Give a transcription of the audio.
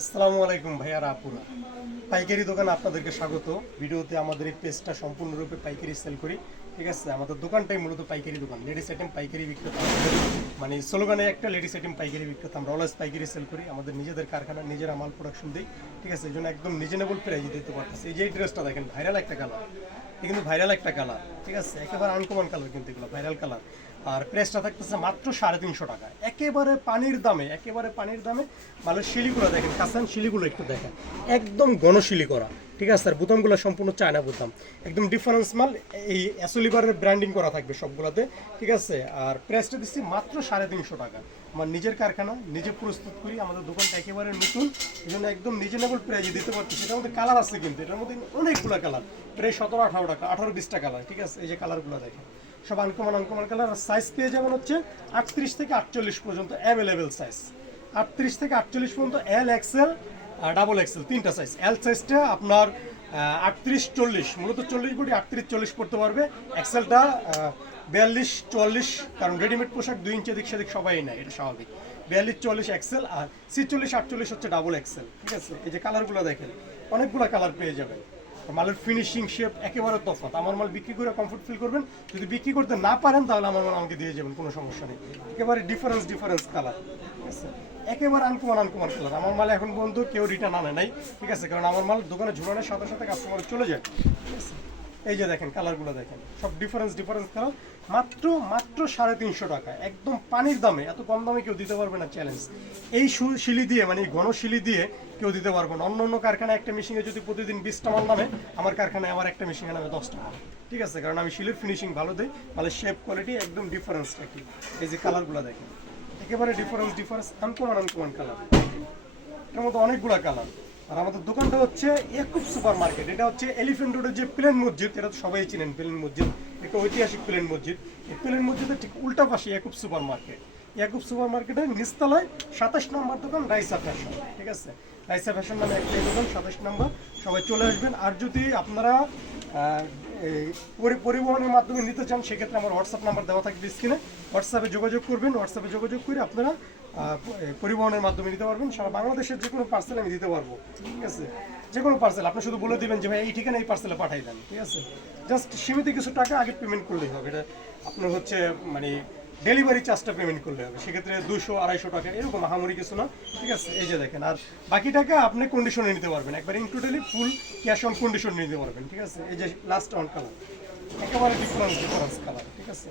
আসসালামু আলাইকুম ভাইয়ারা আপুরা পাইকারি দোকান আপনাদেরকে স্বাগত। ভিডিওতে আমাদের এই পেজটা সম্পূর্ণরূপে পাইকারি সেল করি, ঠিক আছে? আমাদের দোকানটাই মূলত পাইকারি দোকান। লেডিস আইটেম পাইকারি বিক্রেতা মানে স্লোগানে একটা লেডিস আইটেম পাইকারি বিক্রেতা আমরা অলওয়েজ পাইকারি সেল করি। আমাদের নিজেদের কারখানা, নিজেরা মাল প্রোডাকশন দিই, ঠিক আছে? এই জন্য একদম রিজনেবল প্রাইজে দিতে পারতেছি। এই যে ড্রেসটা দেখেন ভাইরাল একটা কালার কিন্তু ভাইরাল একটা কালার ঠিক আছে? একেবারে আনকমন কালার কিন্তু এগুলো ভাইরাল কালার আর প্রাইসটা থাকতেছে মাত্র সাড়ে তিনশো টাকা। একেবারে পানির দামে, একেবারে পানির দামে মালের শিলিগুলো দেখেন কাসান শিলিগুলো একটু দেখেন। একদম গণশিলি করা ঠিক আছে? স্যার বোতামগুলো সম্পূর্ণ চায়না বোতাম। একদম ডিফারেন্স মাল, এই অ্যাসোলিভারের ব্র্যান্ডিং করা থাকবে সবগুলোতে, ঠিক আছে? আর প্রাইসটা দিচ্ছি মাত্র সাড়ে তিনশো টাকা। আমার নিজের কারখানা, নিজে প্রস্তুত করি, আমাদের দোকানটা একেবারে নতুন, এই জন্য একদম রিজনেবল প্রাইজে দিতে পারছি সেটার মধ্যে কালার আছে কিন্তু, এটার মধ্যে অনেকগুলো কালার প্রায় সতেরো আঠারো টাকা, আঠারো বিশটা কালার ঠিক আছে? এই যে কালারগুলো দেখেন। সব আনকমন আনকমন কালার। আর সাইজ পেয়ে যাবেন হচ্ছে আটত্রিশ থেকে আটচল্লিশ পর্যন্ত অ্যাভেলেবেল সাইজ আটত্রিশ থেকে আটচল্লিশ পর্যন্ত এল এক্সেল ডাবল এক্সেল তিনটা সাইজ এল সাইজটা আপনার আটত্রিশ, চল্লিশ। মূলত চল্লিশ কোটি আটত্রিশ, চল্লিশ পড়তে পারবে। এক্সেলটা বিয়াল্লিশ চুয়াল্লিশ কারণ রেডিমেড পোশাক দুই ইঞ্চি এদিক সেদিক সবাই নেয়, এটা স্বাভাবিক। বিয়াল্লিশ, চল্লিশ এক্সেল আর ছিচল্লিশ, আটচল্লিশ হচ্ছে ডাবল এক্সেল ঠিক আছে? এই যে কালারগুলো দেখেন, অনেকগুলো কালার পেয়ে যাবেন। মালের ফিনিশিং শেপ একেবারে তফাত আমার মাল বিক্রি করে কমফোর্ট ফিল করবেন। যদি বিক্রি করতে না পারেন, তাহলে আমার মাল আমাকে দিয়ে যাবেন, কোনো সমস্যা নেই। একেবারে ডিফারেন্স ডিফারেন্স কালার একেবারে আনকুমান আনকুমান কালার আমার মাল এখন বন্ধু, কেউ রিটার্ন আনে নাই, ঠিক আছে? কারণ আমার মাল দোকানে ঝুলানোর সাথে সাথে কাস্টমার চলে যায়, ঠিক আছে? এই যে দেখেন কালারগুলো দেখেন। সব ডিফারেন্স ডিফারেন্স কালার মাত্র মাত্র সাড়ে তিনশো টাকা। একদম পানির দামে, এত কম দামে কেউ দিতে পারবে না চ্যালেঞ্জ এই শিলি দিয়ে মানে ঘন শিলি দিয়ে কেউ দিতে পারবে না। অন্য অন্য কারখানায় একটা মেশিনে যদি প্রতিদিন বিশটা মাল নামে, আমার কারখানায় আমার একটা মেশিনে নামে দশটা মাল ঠিক আছে? কারণ আমি শিলের ফিনিশিং ভালো দিই মানে শেপ কোয়ালিটি একদম ডিফারেন্স কি? এই যে কালারগুলো দেখেন। একেবারে ডিফারেন্স ডিফারেন্স আনকমন আনকমন কালারের মধ্যে অনেকগুলো কালার আর আমাদের দোকানটা হচ্ছে একুব সুপার মার্কেট এটা হচ্ছে এলিফেন্ট রোডের যে প্লেন মসজিদ, এটা তো সবাই চিনেন প্লেন মসজিদ, একটা ঐতিহাসিক প্লেন মসজিদ। এই প্লেন মসজিদের ঠিক উল্টা পাশে একুব সুপার মার্কেট একুব সুপার মার্কেটের নিচতলায় সাতাশ নম্বর দোকান, রাইসা ফ্যাশন, ঠিক আছে? রাইসা ফ্যাশন নামে একটা দোকান, সাতাশ নম্বর। সবাই চলে আসবেন। আর যদি আপনারা পরিবহনের মাধ্যমে নিতে চান, সেক্ষেত্রে আমার হোয়াটসঅ্যাপ নাম্বার দেওয়া থাকবে স্ক্রিনে হোয়াটসঅ্যাপে যোগাযোগ করবেন হোয়াটসঅ্যাপে যোগাযোগ করে আপনারা পরিবহনের মাধ্যমে নিতে পারবেন। সারা বাংলাদেশের যে কোনো পার্সেল আমি দিতে পারব, ঠিক আছে? যে কোনো পার্সেল আপনি শুধু বলে দেবেন যে, ভাই, এই ঠিকানা এই পার্সেলে পাঠাই দেন ঠিক আছে? জাস্ট সীমিত কিছু টাকা আগে পেমেন্ট করলেই হবে। এটা আপনার হচ্ছে মানে ডেলিভারি চার্জটা পেমেন্ট করলে হবে। সেক্ষেত্রে দুশো আড়াইশো টাকা, এরকম মহামারি কিছু না। ঠিক আছে, এই যে দেখেন, আর বাকি টাকা আপনি কন্ডিশনে নিতে পারবেন। একবার ইনক্লুডেলি ফুল ক্যাশ অন কন্ডিশন নিতে পারবেন। ঠিক আছে, এই যে লাস্ট অন কালার একেবারে ডিফারেন্স ডিফারেন্স কালার ঠিক আছে?